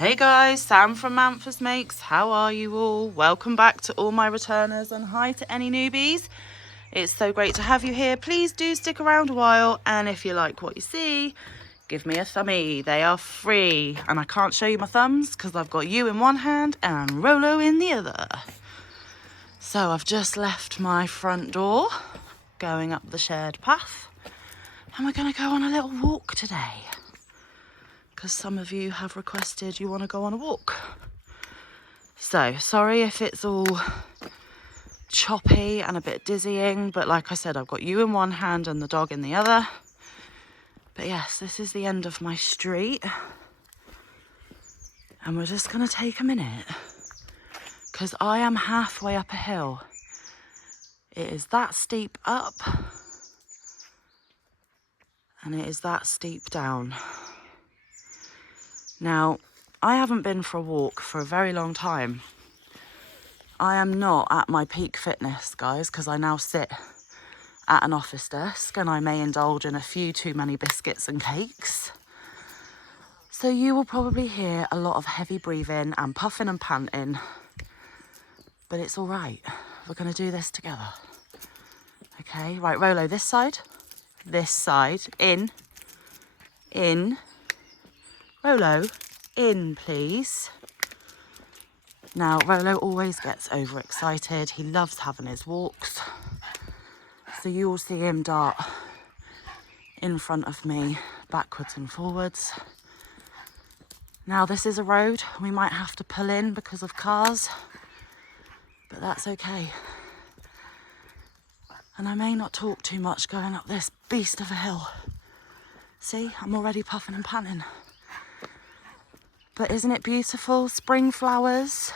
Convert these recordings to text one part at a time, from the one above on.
Hey guys, Sam from Manfus Makes. How are you all? Welcome back to all my returners and hi to any newbies. It's so great to have you here. Please do stick around a while, and if you like what you see, give me a thumbie. They are free, and I can't show you my thumbs because I've got you in one hand and Rolo in the other. So I've just left my front door, going up the shared path, and we're going to go on a little walk today, because some of you have requested you want to go on a walk. So, sorry if it's all choppy and a bit dizzying, but like I said, I've got you in one hand and the dog in the other. But yes, this is the end of my street. And we're just going to take a minute, because I am halfway up a hill. It is that steep up, and it is that steep down. Now, I haven't been for a walk for a very long time. I am not at my peak fitness, guys, because I now sit at an office desk and I may indulge in a few too many biscuits and cakes. So you will probably hear a lot of heavy breathing and puffing and panting, but it's all right. We're going to do this together. Okay, right, Rolo, this side, in, Rolo, in, please. Now, Rolo always gets overexcited. He loves having his walks. So you will see him dart in front of me, backwards and forwards. Now, this is a road. We might have to pull in because of cars, but that's okay. And I may not talk too much going up this beast of a hill. See, I'm already puffing and panting. But isn't it beautiful? Spring flowers.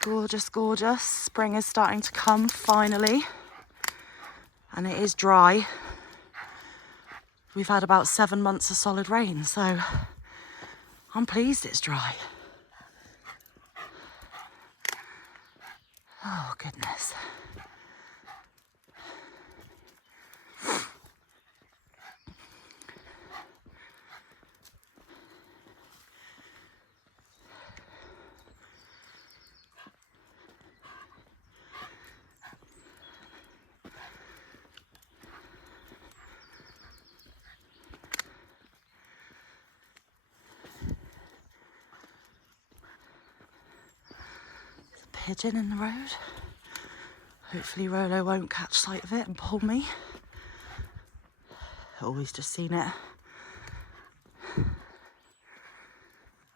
Gorgeous, gorgeous. Spring is starting to come, finally. And it is dry. We've had about 7 months of solid rain, so I'm pleased it's dry. Oh, goodness. Pigeon in the road. Hopefully Rolo won't catch sight of it and pull me. Always just seen it.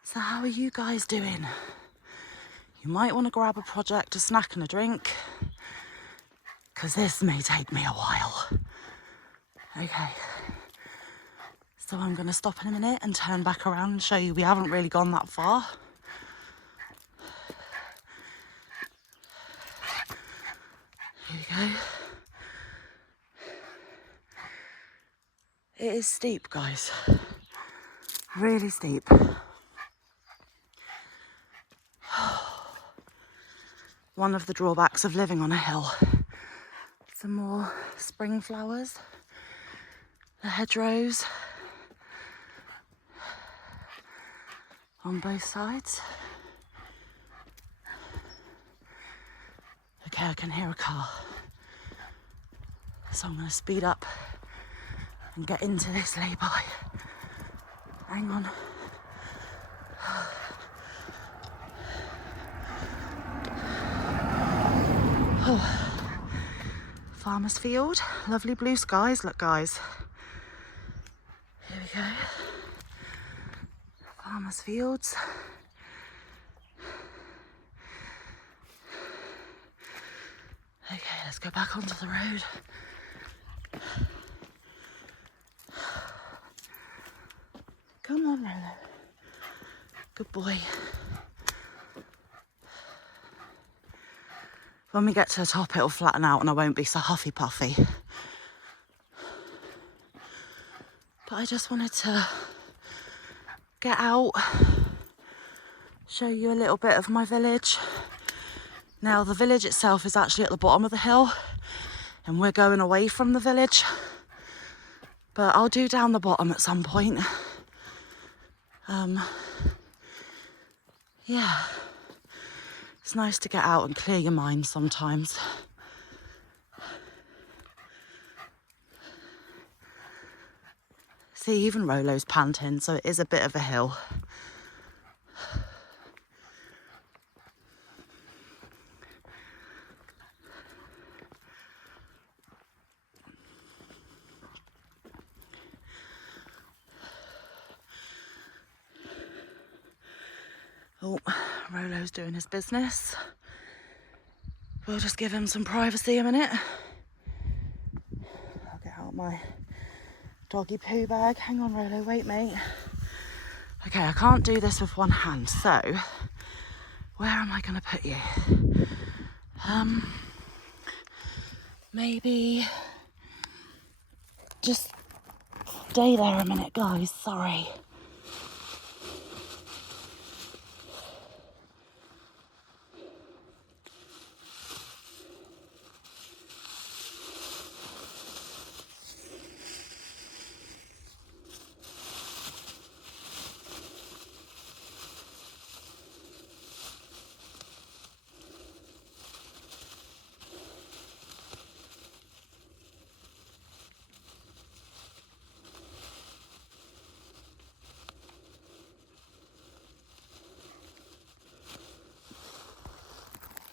So how are you guys doing? You might want to grab a project, a snack and a drink, because this may take me a while. Okay. So I'm going to stop in a minute and turn back around and show you we haven't really gone that far. Here we go. It is steep, guys. Really steep. One of the drawbacks of living on a hill. Some more spring flowers. The hedgerows on both sides. Okay, I can hear a car. So I'm going to speed up and get into this lay-by. Hang on. Oh. Farmer's field. Lovely blue skies. Look, guys. Here we go. Farmer's fields. Okay, let's go back onto the road. Come on, Rolo. Good boy. When we get to the top, it'll flatten out and I won't be so huffy puffy. But I just wanted to get out, show you a little bit of my village. Now, the village itself is actually at the bottom of the hill, and we're going away from the village. But I'll do down the bottom at some point. Yeah, it's nice to get out and clear your mind sometimes. See, even Rolo's panting, so it is a bit of a hill. Oh, Rolo's doing his business. We'll just give him some privacy a minute. I'll get out my doggy poo bag. Hang on, Rolo, wait, mate. Okay, I can't do this with one hand, so where am I going to put you? Maybe just stay there a minute, guys. Sorry.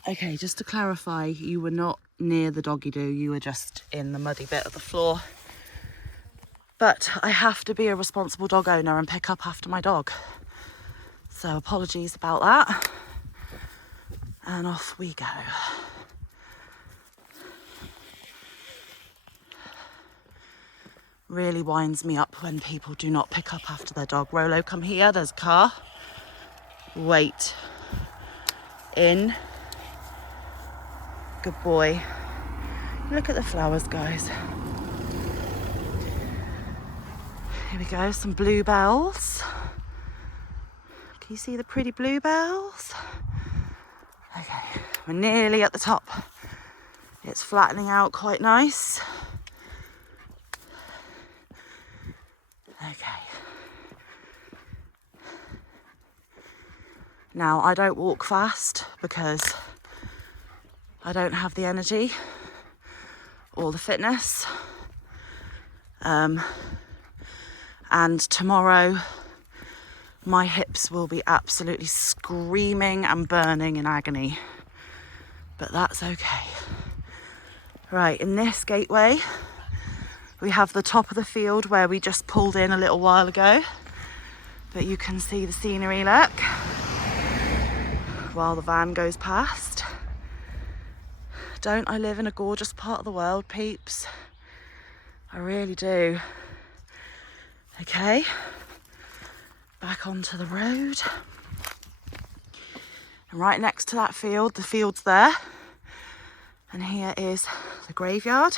Okay, just to clarify, you were not near the doggy doo, you were just in the muddy bit of the floor. But I have to be a responsible dog owner and pick up after my dog. So apologies about that. And off we go. Really winds me up when people do not pick up after their dog. Rolo, come here, there's a car. Wait. In. Good boy. Look at the flowers, guys. Here we go, some bluebells. Can you see the pretty bluebells? Okay, we're nearly at the top. It's flattening out quite nice. Okay. Now, I don't walk fast because I don't have the energy or the fitness. And tomorrow, my hips will be absolutely screaming and burning in agony. But that's okay. Right, in this gateway, we have the top of the field where we just pulled in a little while ago. But you can see the scenery, look, while the van goes past. Don't I live in a gorgeous part of the world, peeps? I really do. Okay, back onto the road. And right next to that field, the field's there. And here is the graveyard.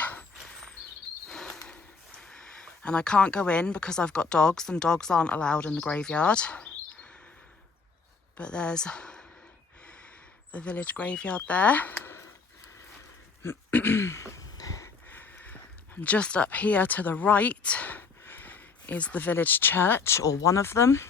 And I can't go in because I've got dogs and dogs aren't allowed in the graveyard. But there's the village graveyard there. And just up here to the right is the village church, or one of them.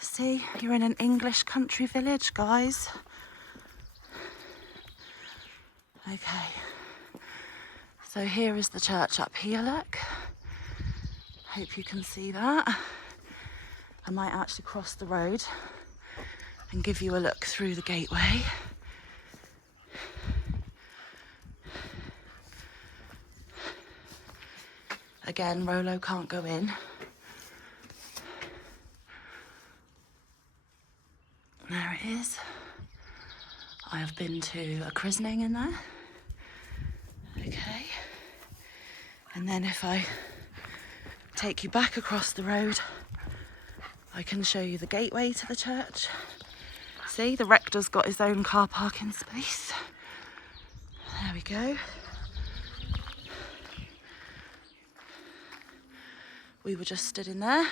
See, you're in an English country village, guys. Okay, so here is the church up here, look. Hope you can see that. I might actually cross the road and give you a look through the gateway. Again, Rolo can't go in. There it is. I have been to a christening in there. Okay. And then if I take you back across the road, I can show you the gateway to the church. See, the rector's got his own car parking space. There we go. We were just stood in there.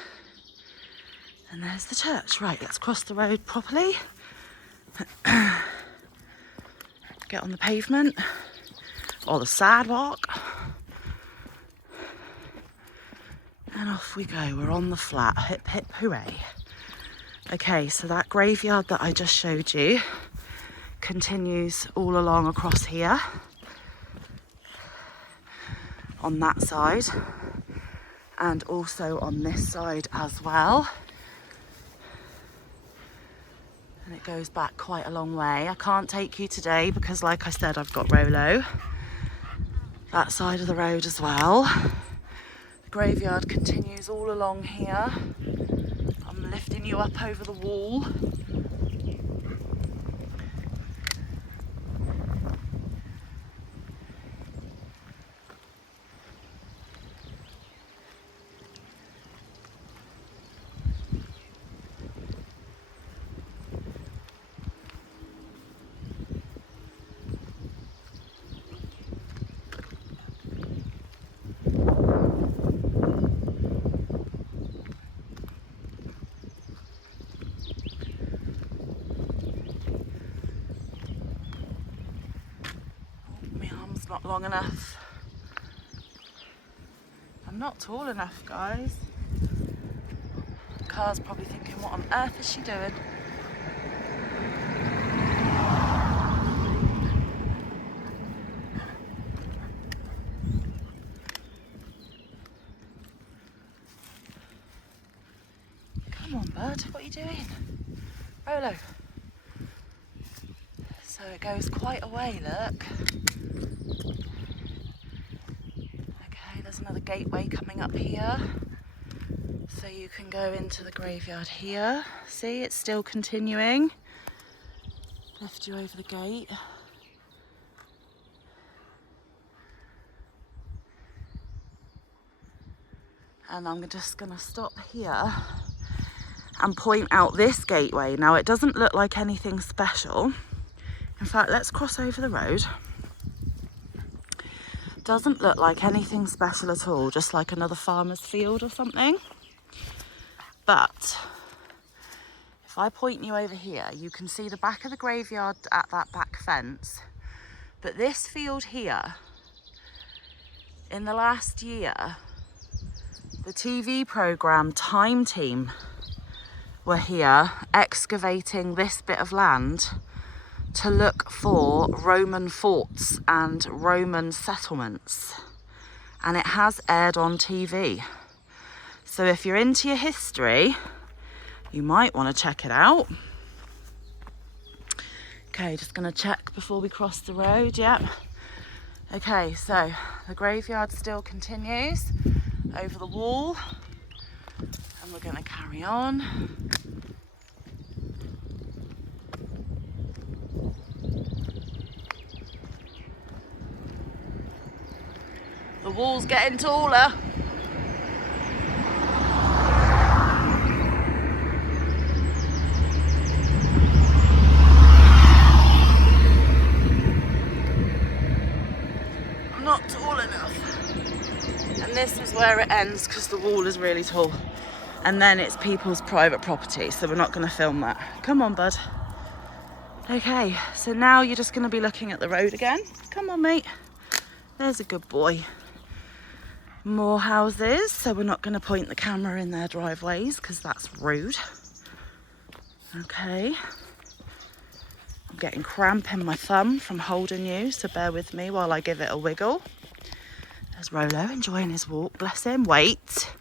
And there's the church. Right, let's cross the road properly. Get on the pavement or the sidewalk. And off we go, we're on the flat, hip hip hooray. Okay, so that graveyard that I just showed you continues all along across here, on that side, and also on this side as well. And it goes back quite a long way. I can't take you today because, like I said, I've got Rolo. That side of the road as well. The graveyard continues all along here. I'm lifting you up over the wall. Not long enough. I'm not tall enough, guys. The car's probably thinking, what on earth is she doing? Come on, bud, what are you doing? Rolo. So it goes quite a way, look. Another gateway coming up here, so you can go into the graveyard here. See, it's still continuing. Lift you over the gate. And I'm just gonna stop here and point out this gateway. Now, it doesn't look like anything special. In fact, let's cross over the road. Doesn't look like anything special at all, just like another farmer's field or something. But if I point you over here, you can see the back of the graveyard at that back fence. But this field here, in the last year, the TV programme Time Team were here excavating this bit of land to look for Roman forts and Roman settlements, and it has aired on TV. So if you're into your history, you might want to check it out. Okay, just gonna check before we cross the road. Yep. Okay, so the graveyard still continues over the wall, and we're gonna carry on. The wall's getting taller. I'm not tall enough. And this is where it ends because the wall is really tall. And then it's people's private property, so we're not going to film that. Come on, bud. Okay, so now you're just going to be looking at the road again. Come on, mate. There's a good boy. More houses, so we're not going to point the camera in their driveways because that's rude. Okay. I'm getting cramp in my thumb from holding you, so bear with me while I give it a wiggle. There's Rolo enjoying his walk, bless him. Wait.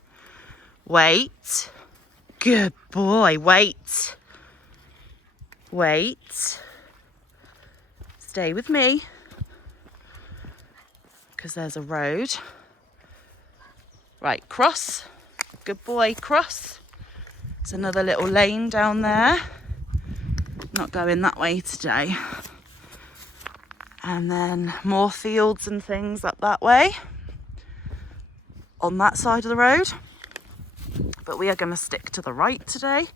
Wait. Good boy, wait. Wait. Stay with me. Because there's a road. Right, cross. Good boy, cross. There's another little lane down there. Not going that way today. And then more fields and things up that way. On that side of the road. But we are going to stick to the right today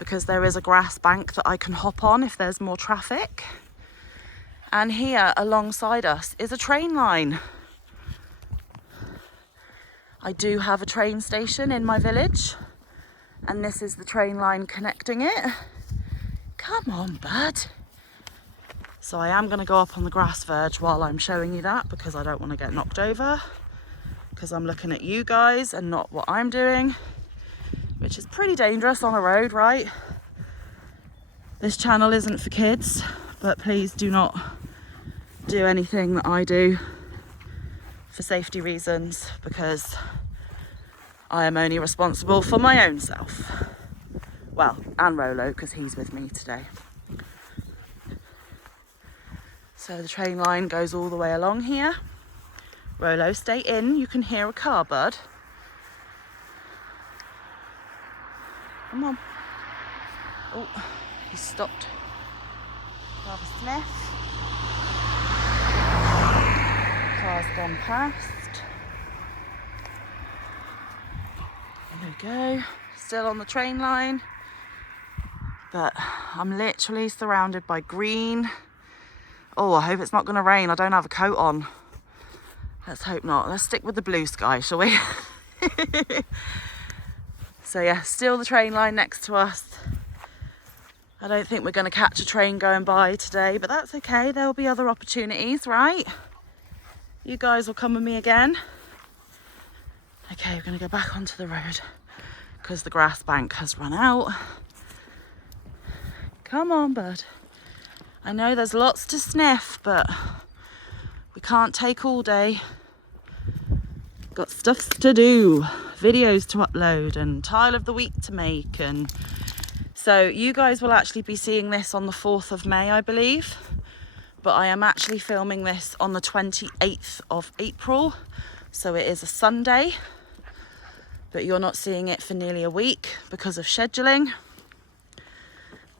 because there is a grass bank that I can hop on if there's more traffic. And here alongside us is a train line. I do have a train station in my village, and this is the train line connecting it. Come on, bud. So I am going to go up on the grass verge while I'm showing you that because I don't want to get knocked over. because I'm looking at you guys and not what I'm doing, which is pretty dangerous on a road, right? This channel isn't for kids, but please do not do anything that I do for safety reasons, because I am only responsible for my own self. Well, and Rolo, because he's with me today. So the train line goes all the way along here. Rolo, stay in. You can hear a car, bud. Come on. Oh, he stopped to have a sniff. Car's gone past. There we go. Still on the train line. But I'm literally surrounded by green. Oh, I hope it's not going to rain. I don't have a coat on. Let's hope not. Let's stick with the blue sky, shall we? So yeah, still the train line next to us. I don't think we're going to catch a train going by today, but that's okay. There'll be other opportunities, right? You guys will come with me again. Okay, we're going to go back onto the road because the grass bank has run out. Come on, bud. I know there's lots to sniff, but we can't take all day. Got stuff to do, videos to upload and tile of the week to make. And so you guys will actually be seeing this on the 4th of May, I believe. But I am actually filming this on the 28th of April. So it is a Sunday. But you're not seeing it for nearly a week because of scheduling.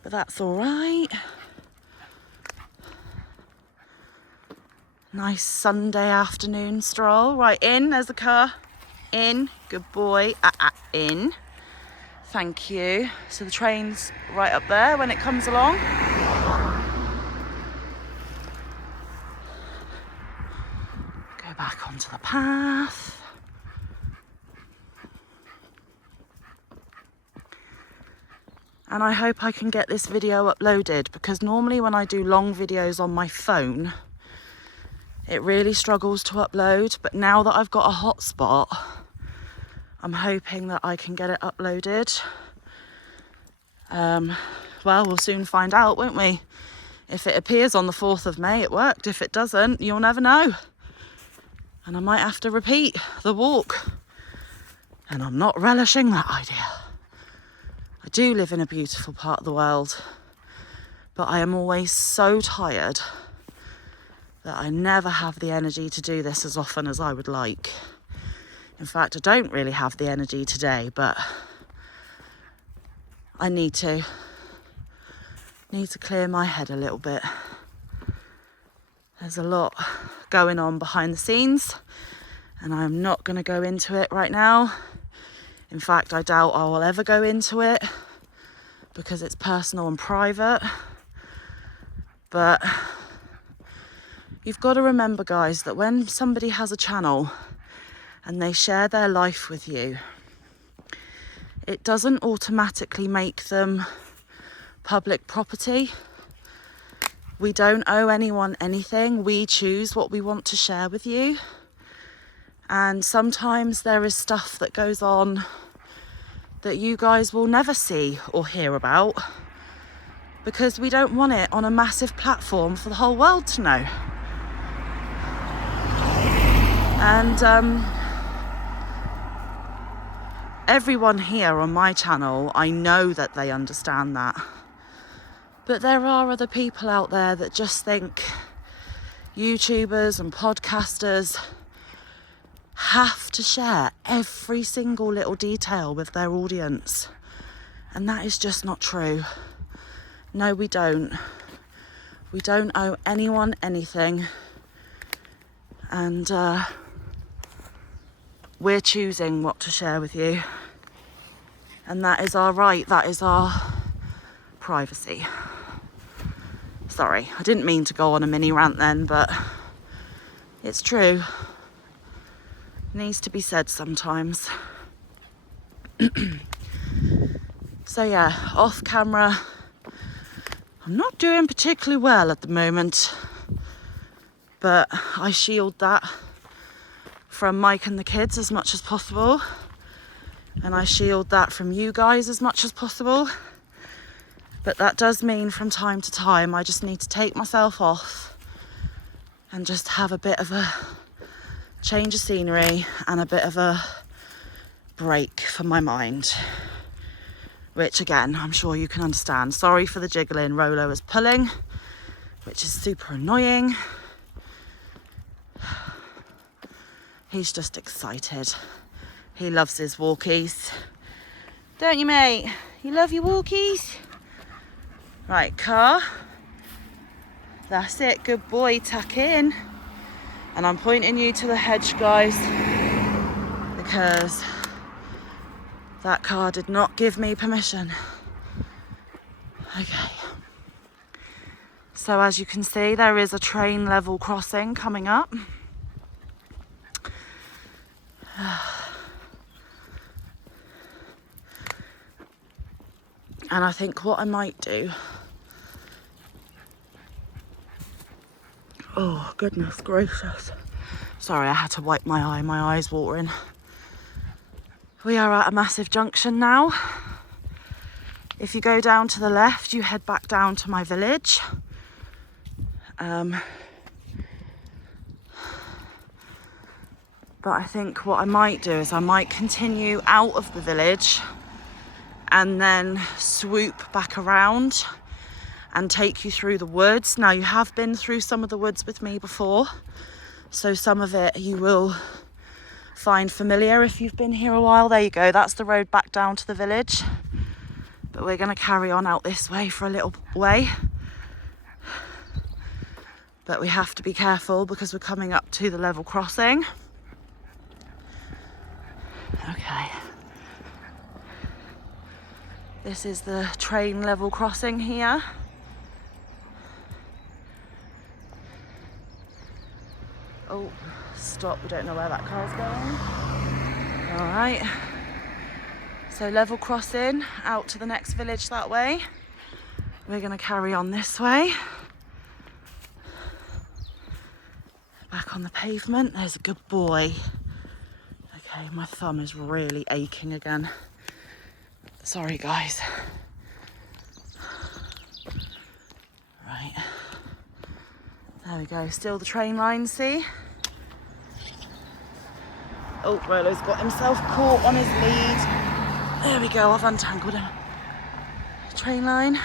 But that's all right. Nice Sunday afternoon stroll. Right, in, there's a car. In, good boy. In. Thank you. So the train's right up there when it comes along. Go back onto the path. And I hope I can get this video uploaded, because normally when I do long videos on my phone, it really struggles to upload. But now that I've got a hotspot, I'm hoping that I can get it uploaded. Well, we'll soon find out, won't we? If it appears on the 4th of May, it worked. If it doesn't, you'll never know. And I might have to repeat the walk. And I'm not relishing that idea. I do live in a beautiful part of the world, but I am always so tired that I never have the energy to do this as often as I would like. In fact, I don't really have the energy today, but I need to clear my head a little bit. There's a lot going on behind the scenes, and I'm not going to go into it right now. In fact, I doubt I will ever go into it because it's personal and private. But you've got to remember, guys, that when somebody has a channel and they share their life with you, it doesn't automatically make them public property. We don't owe anyone anything. We choose what we want to share with you. And sometimes there is stuff that goes on that you guys will never see or hear about, because we don't want it on a massive platform for the whole world to know. And everyone here on my channel, I know that they understand that. But there are other people out there that just think YouTubers and podcasters have to share every single little detail with their audience. And that is just not true. No, we don't. We don't owe anyone anything. And we're choosing what to share with you. And that is our right. That is our privacy. Sorry, I didn't mean to go on a mini rant then, but it's true. Needs to be said sometimes. So yeah, off camera, I'm not doing particularly well at the moment, but I shield that from Mike and the kids as much as possible, and I shield that from you guys as much as possible. But that does mean from time to time I just need to take myself off and just have a bit of a change of scenery and a bit of a break for my mind, which again I'm sure you can understand. Sorry for the jiggling. Rolo is pulling, which is super annoying. He's just excited. He loves his walkies, don't you, mate? You love your walkies? Right, car. That's it, good boy, tuck in. And I'm pointing you to the hedge, guys, because that car did not give me permission. Okay. So as you can see, there is a train level crossing coming up. And I think what I might do... Oh, goodness gracious. Sorry, I had to wipe my eye. My eye's watering. We are at a massive junction now. If you go down to the left, you head back down to my village. But I think what I might do is I might continue out of the village and then swoop back around and take you through the woods. Now, you have been through some of the woods with me before, so some of it you will find familiar if you've been here a while. There you go, that's the road back down to the village. But we're gonna carry on out this way for a little way. But we have to be careful because we're coming up to the level crossing. Okay. This is the train level crossing here. Oh, stop, we don't know where that car's going. All right. So level crossing out to the next village that way. We're gonna carry on this way. Back on the pavement, there's a good boy. Okay, my thumb is really aching again. Sorry, guys. Right. There we go. Still the train line, see? Oh, Rolo's got himself caught on his lead. There we go, I've untangled him. Train line.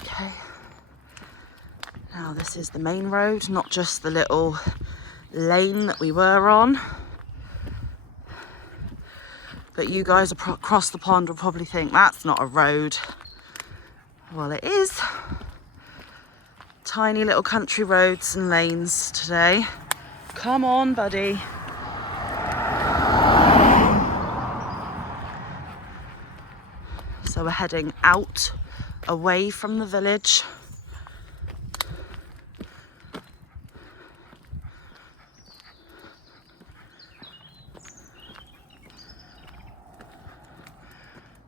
Okay. Now this is the main road, not just the little lane that we were on. But you guys across the pond will probably think that's not a road. Well, it is. Tiny little country roads and lanes today. Come on, buddy. So we're heading out, away from the village.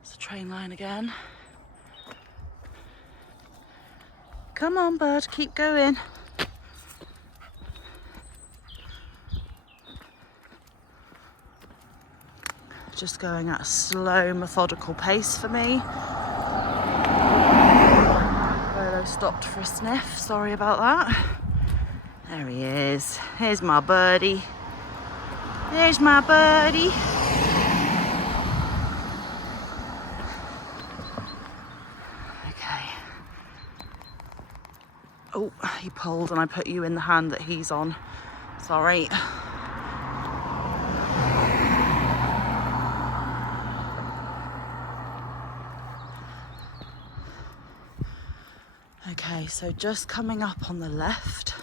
It's a train line again. Come on, bud, keep going. Just going at a slow, methodical pace for me. Rolo stopped for a sniff, sorry about that. There he is. Here's my birdie. There's my birdie. Okay. Oh, he pulled and I put you in the hand that he's on. Sorry. Okay, so just coming up on the left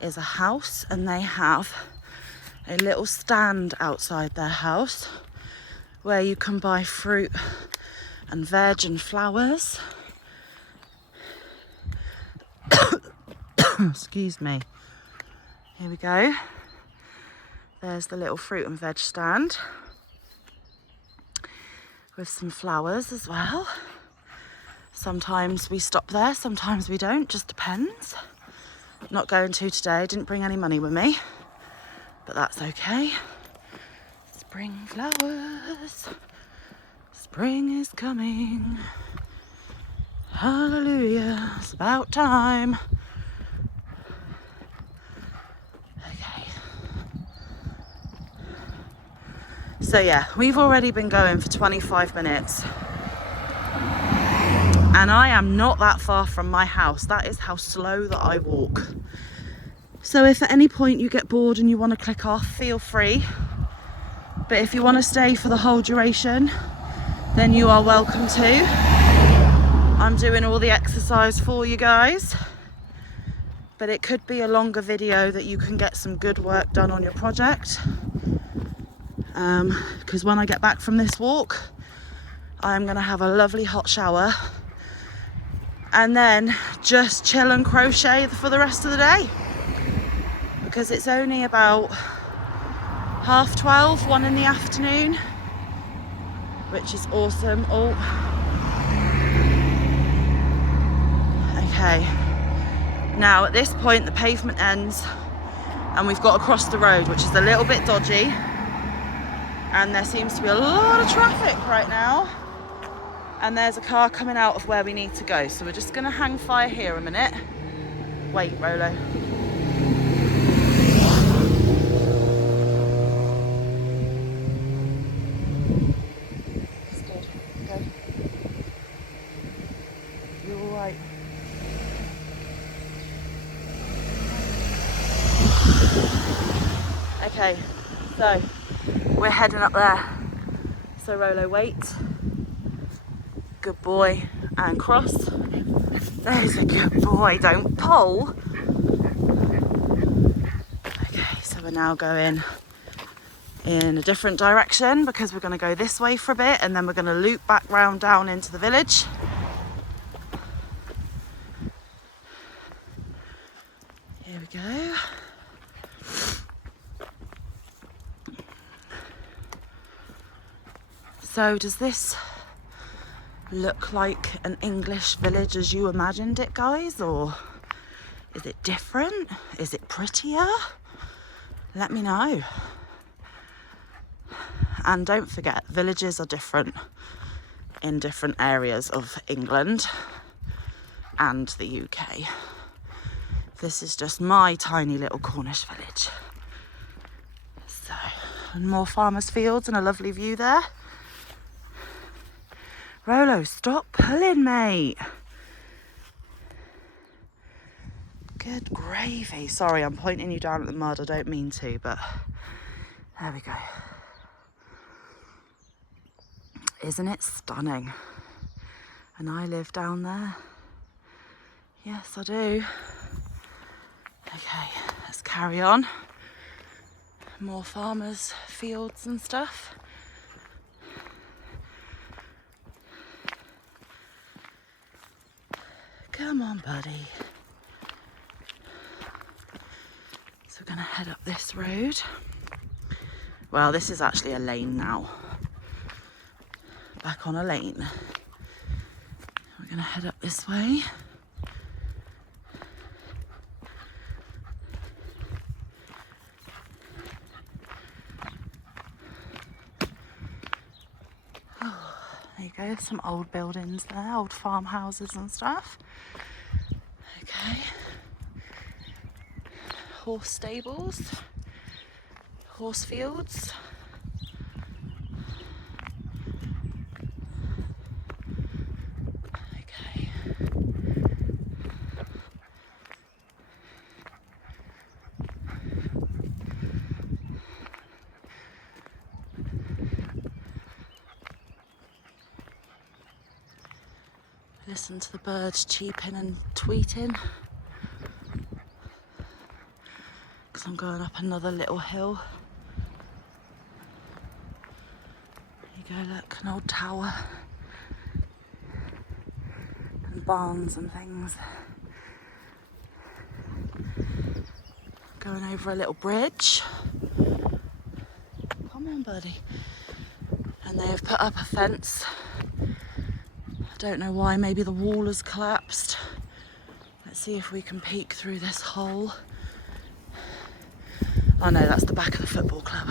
is a house, and they have a little stand outside their house where you can buy fruit and veg and flowers. Excuse me. Here we go. There's the little fruit and veg stand with some flowers as well. Sometimes we stop there, sometimes we don't, just depends. Not going to today, didn't bring any money with me, but that's okay. Spring flowers, spring is coming. Hallelujah, it's about time. Okay. So yeah, we've already been going for 25 minutes. And I am not that far from my house. That is how slow that I walk. So if at any point you get bored and you want to click off, feel free. But if you want to stay for the whole duration, then you are welcome to. I'm doing all the exercise for you guys. But it could be a longer video that you can get some good work done on your project. Because when I get back from this walk, I'm going to have a lovely hot shower. And then just chill and crochet for the rest of the day. Because it's only about 12:30, 1 in the afternoon, which is awesome. Oh, okay. Now at this point the pavement ends and we've got to cross the road, which is a little bit dodgy. And there seems to be a lot of traffic right now. And there's a car coming out of where we need to go. So we're just gonna hang fire here a minute. Wait, Rolo. It's good. Go. You're all right. Okay, so we're heading up there. So Rolo, wait. Good boy, and cross. There's a good boy, don't pull. Okay, so we're now going in a different direction because we're going to go this way for a bit and then we're going to loop back round down into the village. Here we go. So does this look like an English village as you imagined it, guys, or is it different? Is it prettier? Let me know. And don't forget, villages are different in different areas of England and the UK. This is just my tiny little Cornish village. So, and more farmers' fields and a lovely view there. Rolo, stop pulling, mate. Good gravy. Sorry, I'm pointing you down at the mud. I don't mean to, but there we go. Isn't it stunning? And I live down there. Yes, I do. Okay, let's carry on. More farmers' fields and stuff. Come on, buddy. So we're gonna head up this road. Well, this is actually a lane now. Back on a lane. We're gonna head up this way. Oh, there you go, some old buildings there, old farmhouses and stuff. Okay. Horse stables, horse fields. Okay. Listen to the birds cheeping and tweeting. Because I'm going up another little hill. There you go, look, an old tower. barns and things. Going over a little bridge. Come on, buddy. And they have put up a fence. I don't know why, maybe the wall has collapsed. Let's see if we can peek through this hole. Oh no, that's the back of the football club.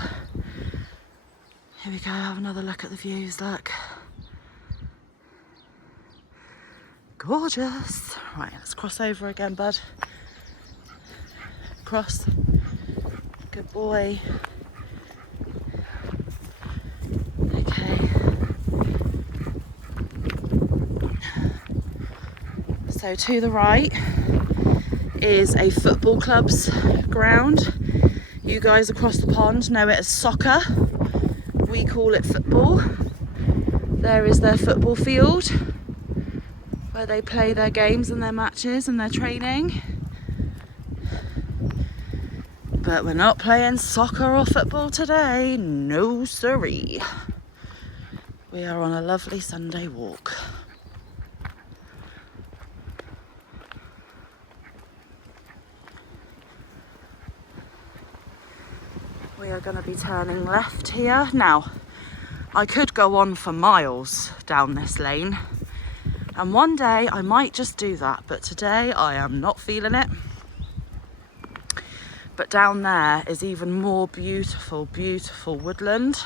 Here we go, have another look at the views, look. Gorgeous. Right, let's cross over again, bud. Cross. Good boy. Okay. So to the right is a football club's ground. You guys across the pond know it as soccer. We call it football. There is their football field where they play their games and their matches and their training. But we're not playing soccer or football today, no siree. We are on a lovely Sunday walk. We are going to be turning left here. Now, I could go on for miles down this lane, and one day I might just do that, but today I am not feeling it. But down there is even more beautiful, beautiful woodland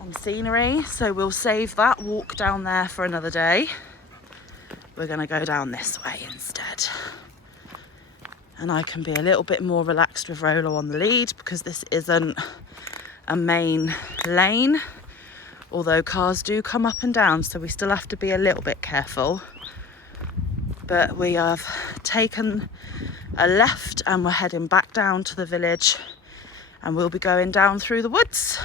and scenery, so we'll save that walk down there for another day. We're going to go down this way instead. And I can be a little bit more relaxed with Rolo on the lead because this isn't a main lane, although cars do come up and down, so we still have to be a little bit careful. But we have taken a left and we're heading back down to the village, and we'll be going down through the woods.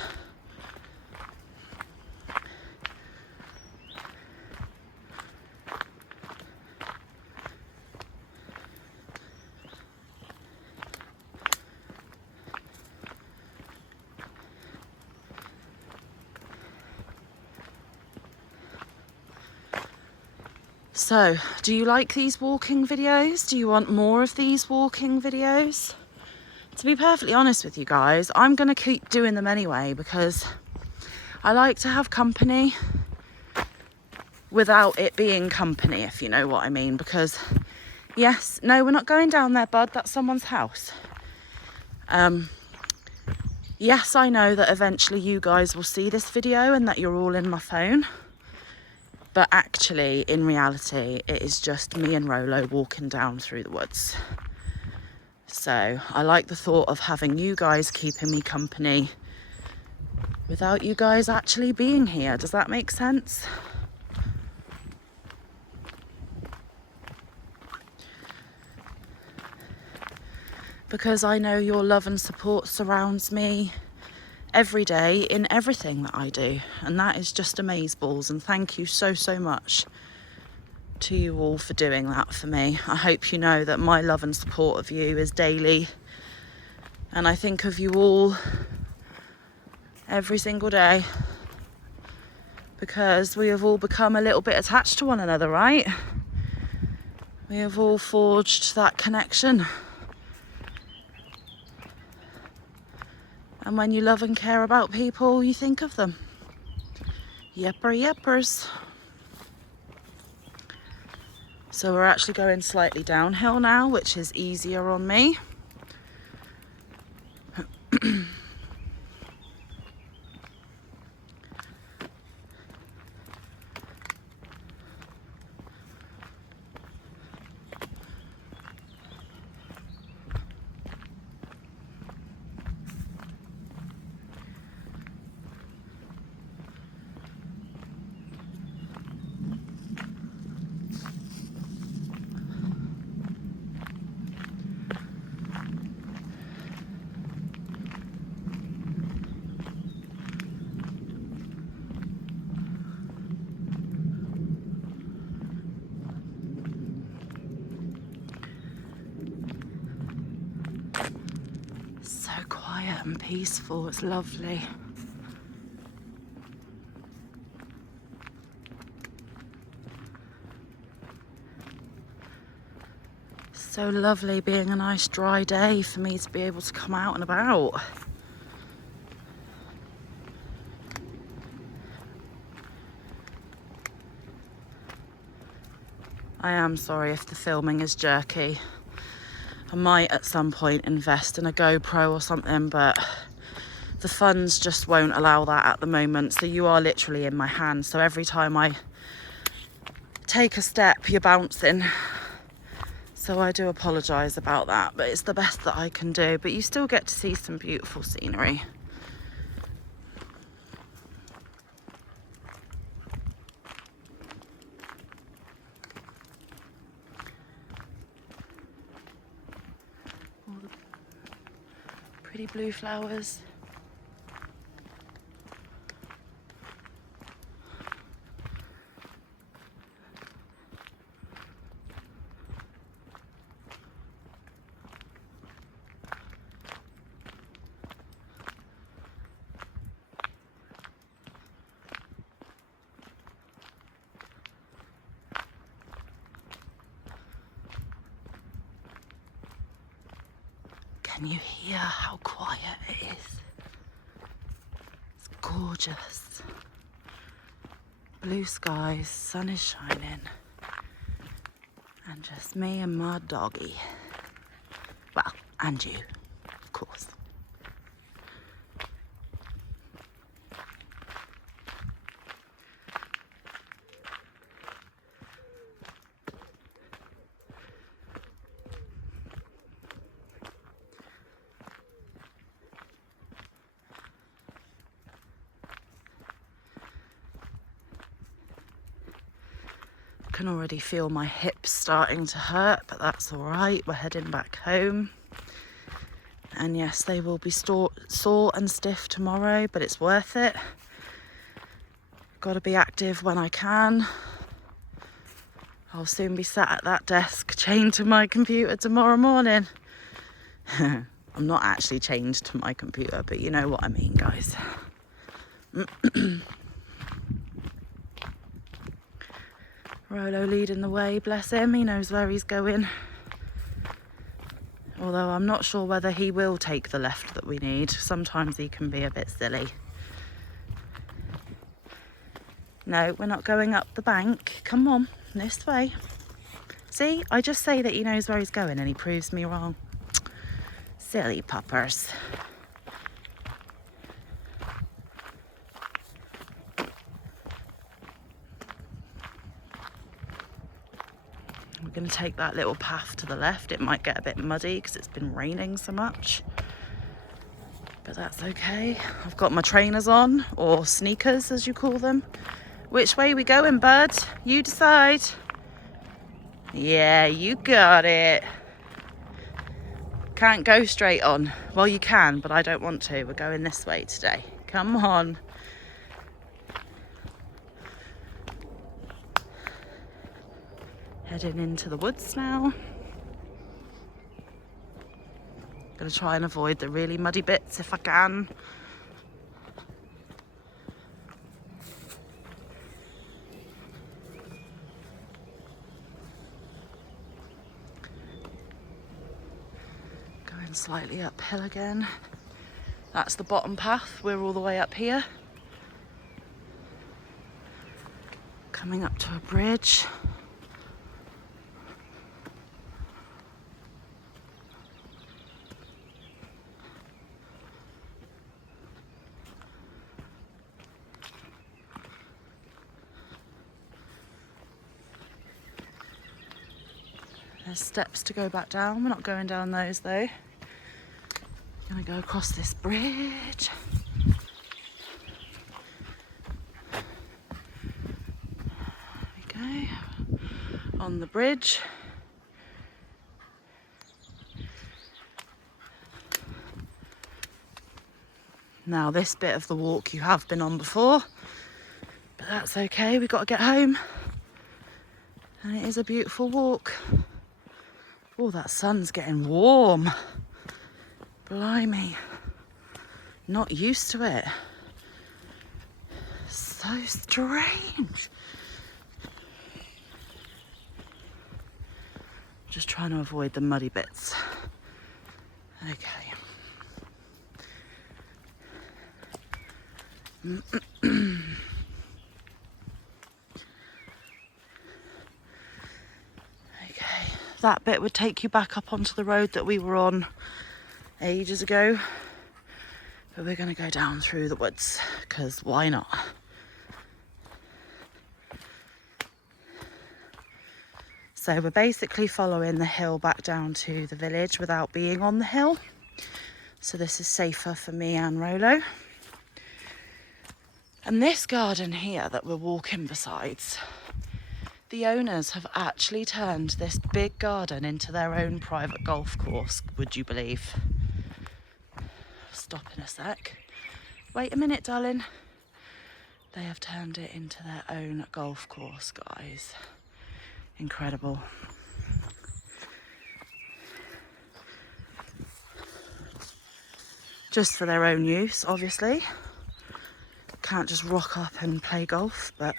So, do you like these walking videos? Do you want more of these walking videos? To be perfectly honest with you guys, I'm going to keep doing them anyway because I like to have company without it being company, if you know what I mean. Because, yes, no, we're not going down there, bud. That's someone's house. Yes, I know that eventually you guys will see this video and that you're all in my phone. But actually, in reality, it is just me and Rolo walking down through the woods. So I like the thought of having you guys keeping me company without you guys actually being here. Does that make sense? Because I know your love and support surrounds me every day in everything that I do, and that is just amazeballs, and thank you so much to you all for doing that for me. I hope you know that my love and support of you is daily, and I think of you all every single day because we have all become a little bit attached to one another, right? We have all forged that connection. And when you love and care about people, you think of them. Yeppers. So we're actually going slightly downhill now, which is easier on me. So quiet and peaceful, it's lovely. So lovely being a nice dry day for me to be able to come out and about. I am sorry if the filming is jerky. I might at some point invest in a GoPro or something, but the funds just won't allow that at the moment. So you are literally in my hand. So every time I take a step, you're bouncing. So I do apologise about that, but it's the best that I can do. But you still get to see some beautiful scenery. All the pretty blue flowers. Can you hear how quiet it is? It's gorgeous. Blue skies, sun is shining. And just me and my doggy. Well, and you, of course. I can already feel my hips starting to hurt, but that's all right. We're heading back home. And yes, they will be sore and stiff tomorrow, but it's worth it. Got to be active when I can. I'll soon be sat at that desk chained to my computer tomorrow morning. I'm not actually chained to my computer, but you know what I mean, guys. Rolo leading the way, bless him, he knows where he's going. Although I'm not sure whether he will take the left that we need. Sometimes he can be a bit silly. No, we're not going up the bank. Come on, this way. See, I just say that he knows where he's going and he proves me wrong. Silly puppers. We're going to take that little path to the left. It might get a bit muddy because it's been raining so much. But that's okay. I've got my trainers on, or sneakers as you call them. Which way we going, bud? You decide. Yeah, you got it. Can't go straight on. Well, you can, but I don't want to. We're going this way today. Come on. Heading into the woods now. Gonna try and avoid the really muddy bits if I can. Going slightly uphill again. That's the bottom path. We're all the way up here. Coming up to a bridge. There's steps to go back down. We're not going down those though. Gonna go across this bridge. There we go. On the bridge. Now this bit of the walk you have been on before, but that's okay. We've got to get home. And it is a beautiful walk. Oh, that sun's getting warm. Blimey. Not used to it. So strange. Just trying to avoid the muddy bits. Okay. Okay, that bit would take you back up onto the road that we were on ages ago. But we're going to go down through the woods, because why not? So we're basically following the hill back down to the village without being on the hill. So this is safer for me and Rolo. And this garden here that we're walking besides, the owners have actually turned this big garden into their own private golf course, would you believe? Stop in a sec. Wait a minute, darling. They have turned it into their own golf course, guys. Incredible. Just for their own use, obviously. Can't just rock up and play golf, but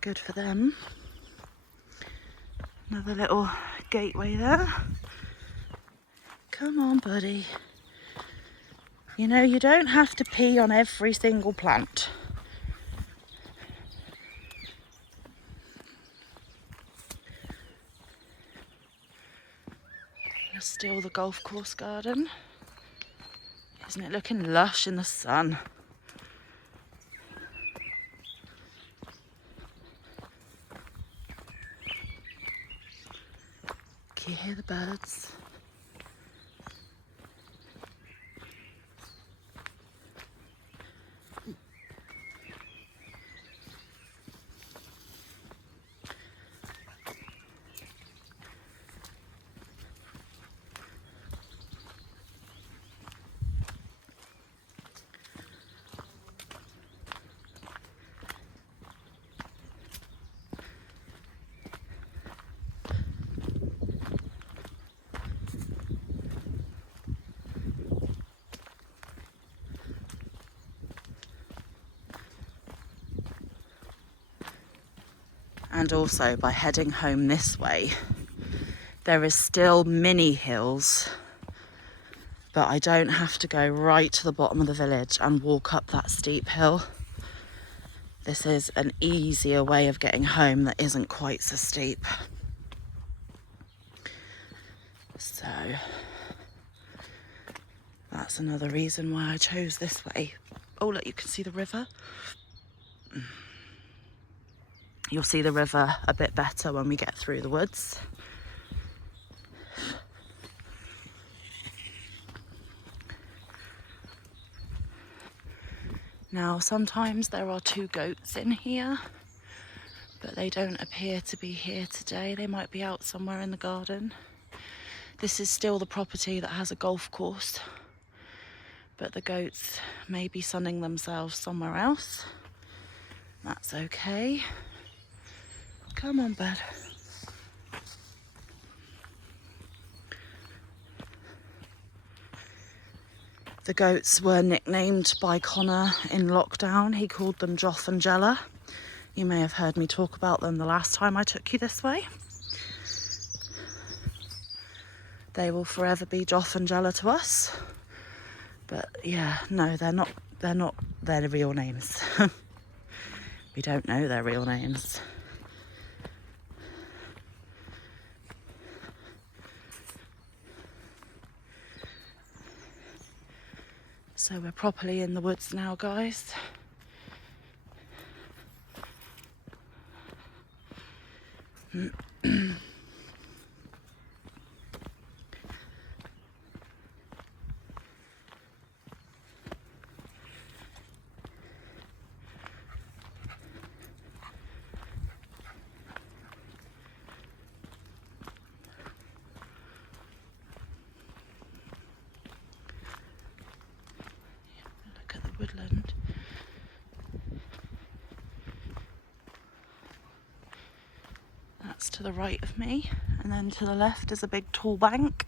good for them. Another little gateway there. Come on, buddy. You know, you don't have to pee on every single plant. There's still the golf course garden. Isn't it looking lush in the sun? Can you hear the birds? And also, by heading home this way, there is still mini hills, but I don't have to go right to the bottom of the village and walk up that steep hill. This is an easier way of getting home that isn't quite so steep. So that's another reason why I chose this way. Oh, look, you can see the river. You'll see the river a bit better when we get through the woods. Now, sometimes there are 2 goats in here, but they don't appear to be here today. They might be out somewhere in the garden. This is still the property that has a golf course, but the goats may be sunning themselves somewhere else. That's okay. Come on, bud. The goats were nicknamed by Connor in lockdown. He called them Joff and Jella. You may have heard me talk about them the last time I took you this way. They will forever be Joff and Jella to us. But yeah, no, they're not their real names. We don't know their real names. So we're properly in the woods now, guys. Woodland. That's to the right of me, and then to the left is a big tall bank.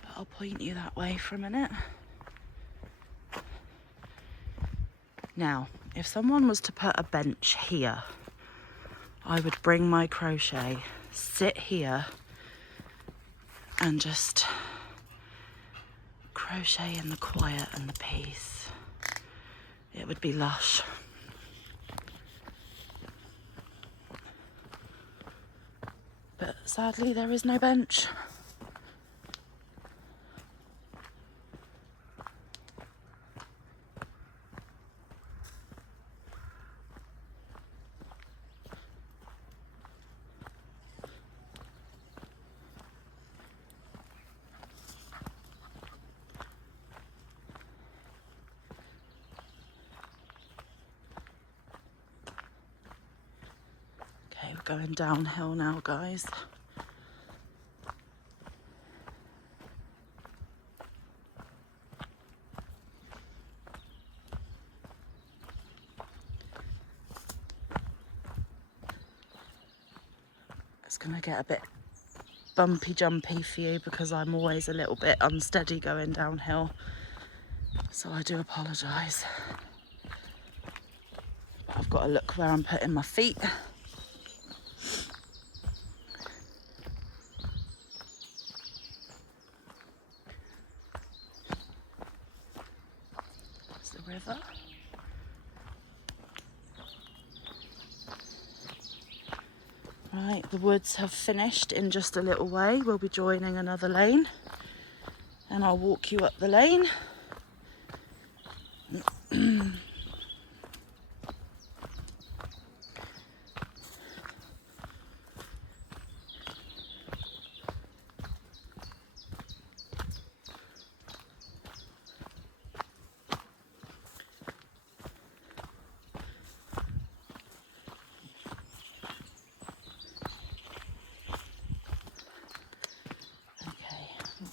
But I'll point you that way for a minute. Now, if someone was to put a bench here, I would bring my crochet, sit here and just crochet in the quiet and the peace. It would be lush. But sadly there is no bench. Okay, we're going downhill now, guys. It's gonna get a bit bumpy jumpy for you because I'm always a little bit unsteady going downhill, so I do apologise. But I've got to look where I'm putting my feet. There's the river. Right, the woods have finished in just a little way. We'll be joining another lane and I'll walk you up the lane.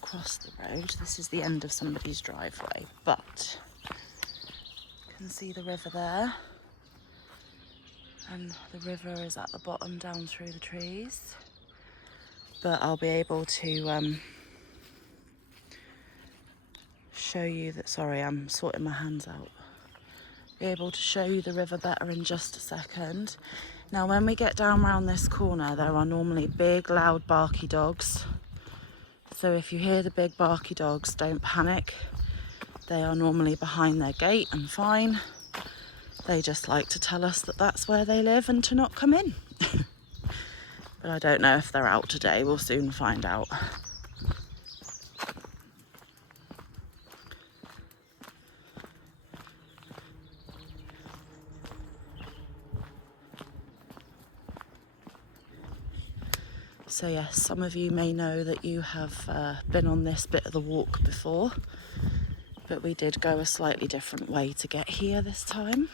Across the road, this is the end of somebody's driveway, but you can see the river there, and the river is at the bottom down through the trees. But I'll be able to show you that. Sorry, I'm sorting my hands out. Be able to show you the river better in just a second. Now when we get down around this corner, there are normally big loud barky dogs. So if you hear the big barky dogs, don't panic. They are normally behind their gate and fine. They just like to tell us that that's where they live and to not come in. But I don't know if they're out today. We'll soon find out. So yes, some of you may know that you have been on this bit of the walk before, but we did go a slightly different way to get here this time.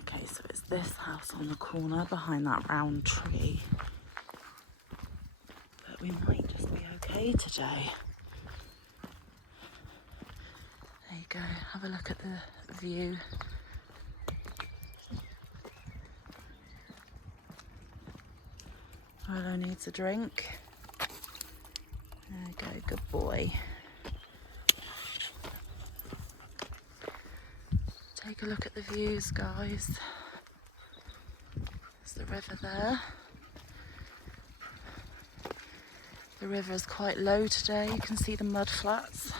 Okay, so it's this house on the corner behind that round tree. But we might just be okay today. There you go, have a look at the view. Milo needs a drink. There you go, good boy. Take a look at the views, guys. There's the river there. The river is quite low today. You can see the mud flats.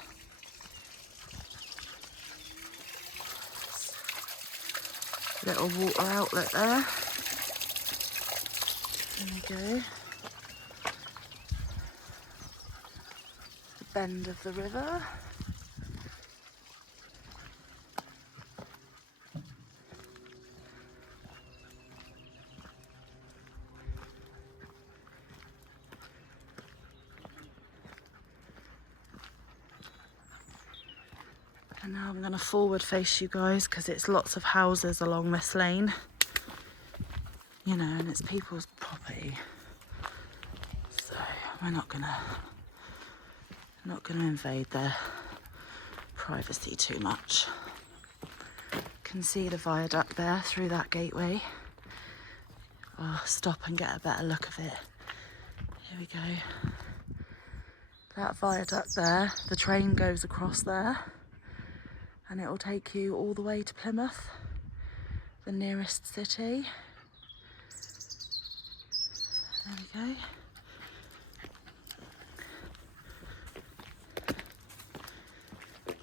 Little water outlet there. There we go. The bend of the river. And now I'm going to forward face you guys because it's lots of houses along this lane. You know, and it's people's property, so we're not gonna invade their privacy too much. You can see the viaduct there through that gateway. I'll stop and get a better look of it. Here we go. That viaduct there, the train goes across there, and it will take you all the way to Plymouth, the nearest city. There we go.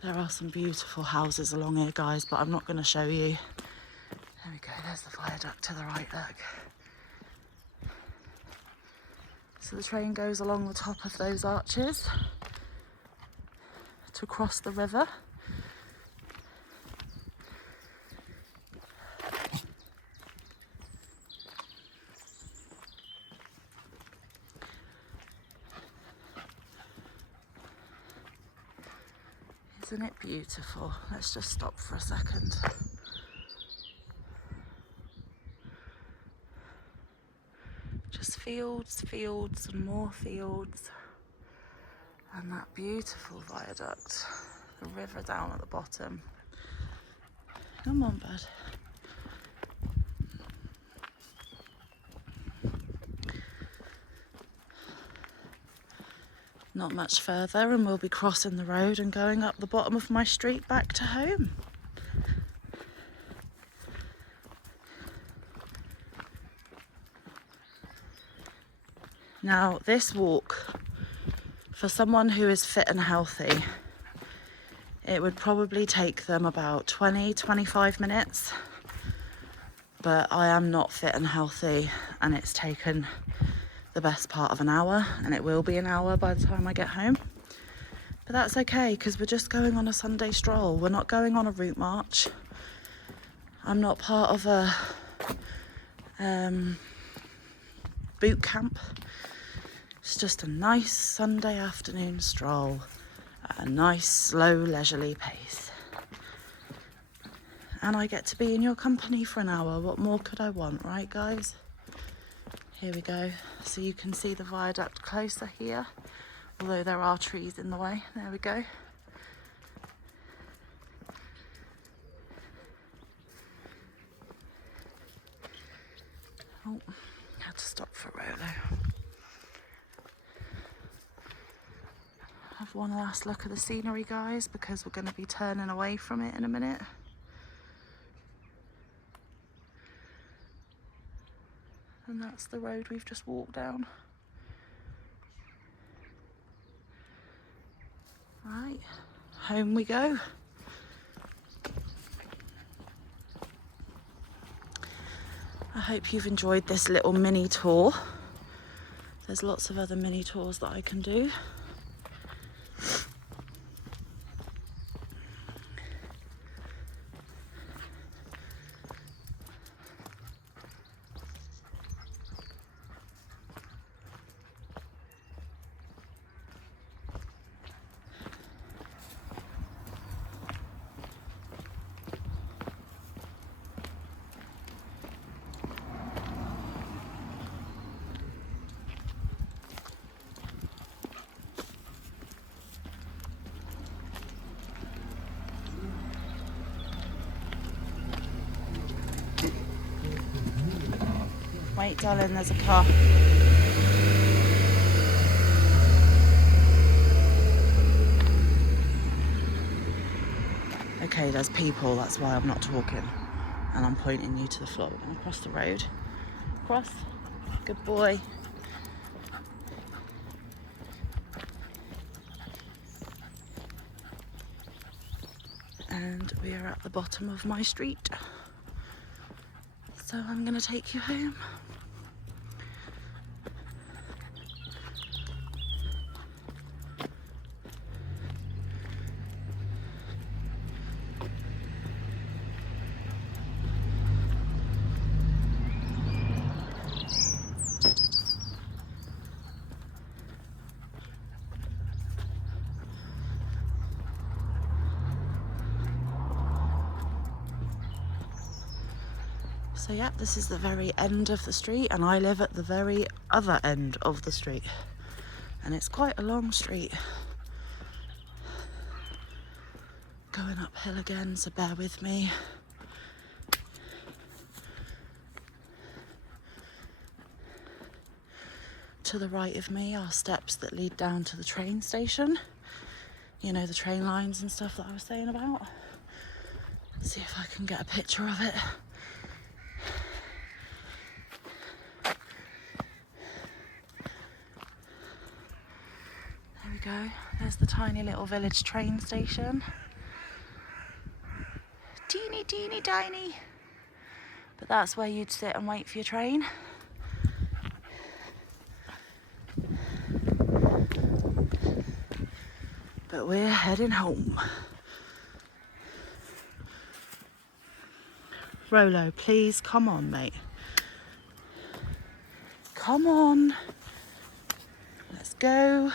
There are some beautiful houses along here, guys, but I'm not going to show you. There we go, there's the viaduct to the right, look. So the train goes along the top of those arches to cross the river. Isn't it beautiful? Let's just stop for a second. Just fields, fields and more fields. And that beautiful viaduct. The river down at the bottom. Come on, bud. Not much further and we'll be crossing the road and going up the bottom of my street back to home. Now this walk, for someone who is fit and healthy, it would probably take them about 20-25 minutes, but I am not fit and healthy and it's taken the best part of an hour, and it will be an hour by the time I get home. But that's okay, because we're just going on a Sunday stroll. We're not going on a route march. I'm not part of a boot camp. It's just a nice Sunday afternoon stroll at a nice, slow, leisurely pace. And I get to be in your company for an hour. What more could I want, right, guys? Here we go, so you can see the viaduct closer here, although there are trees in the way. There we go. Oh, had to stop for Rolo. Have one last look at the scenery, guys, because we're going to be turning away from it in a minute. And that's the road we've just walked down. Right, home we go. I hope you've enjoyed this little mini tour. There's lots of other mini tours that I can do. Wait, darling, there's a car. Okay, there's people, that's why I'm not talking. And I'm pointing you to the floor. We're going to cross the road. Cross. Good boy. And we are at the bottom of my street. So I'm going to take you home. So yeah, this is the very end of the street and I live at the very other end of the street. And it's quite a long street. Going uphill again, so bear with me. To the right of me are steps that lead down to the train station. You know, the train lines and stuff that I was saying about. See if I can get a picture of it. There we go. There's the tiny little village train station. Teeny, teeny, tiny. But that's where you'd sit and wait for your train. But we're heading home. Rolo, please, come on, mate. Come on. Let's go.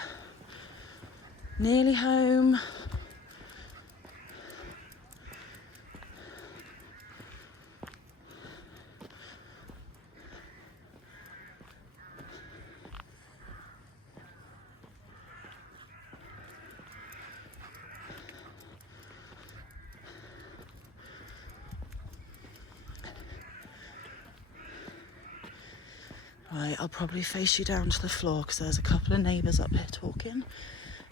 Nearly home. Right, I'll probably face you down to the floor because there's a couple of neighbours up here talking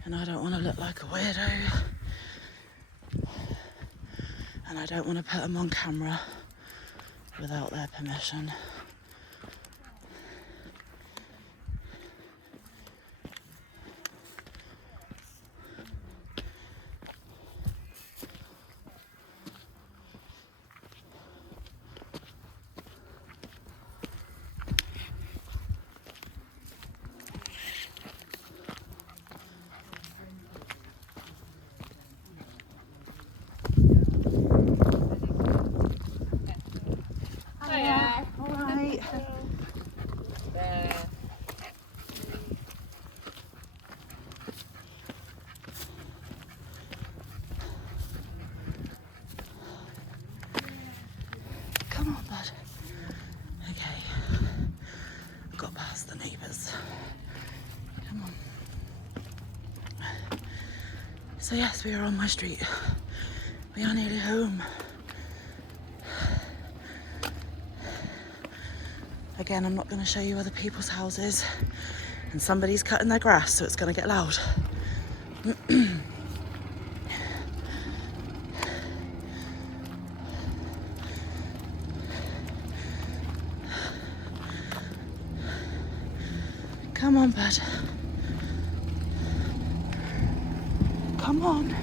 and I don't want to look like a weirdo and I don't want to put them on camera without their permission. Come on, bud. Okay. Got past the neighbours. Come on. So yes, we are on my street. We are nearly home. Again, I'm not going to show you other people's houses. And somebody's cutting their grass, so it's going to get loud. Come on, bud. Come on.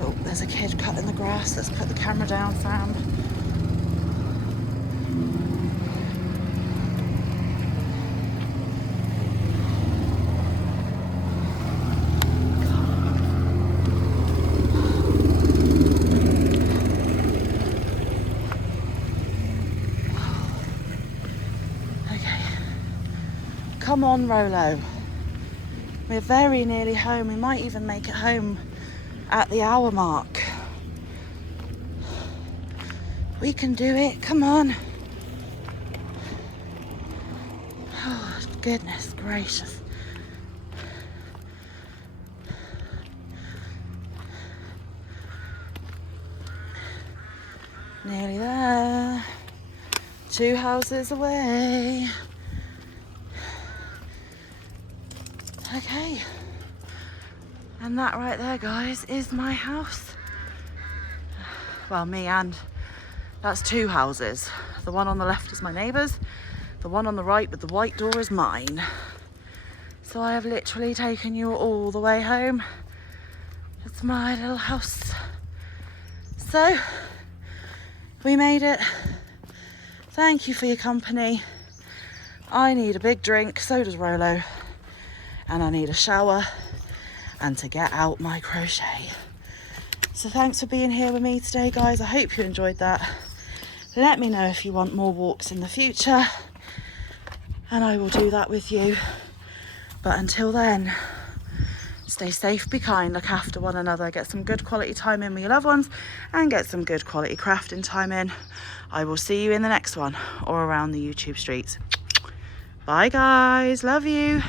Oh, there's a kid cutting the grass. Let's put the camera down, Sam. Come on, Rolo. We're very nearly home. We might even make it home at the hour mark. We can do it. Come on. Oh, goodness gracious. Nearly there. 2 houses away. Okay, and that right there, guys, is my house. Well, me and that's 2 houses. The one on the left is my neighbour's. The one on the right with the white door is mine. So I have literally taken you all the way home. It's my little house. So, we made it. Thank you for your company. I need a big drink, so does Rolo. And I need a shower and to get out my crochet. So thanks for being here with me today, guys. I hope you enjoyed that. Let me know if you want more walks in the future and I will do that with you. But until then, stay safe, be kind, look after one another, get some good quality time in with your loved ones and get some good quality crafting time in. I will see you in the next one or around the YouTube streets. Bye guys, love you.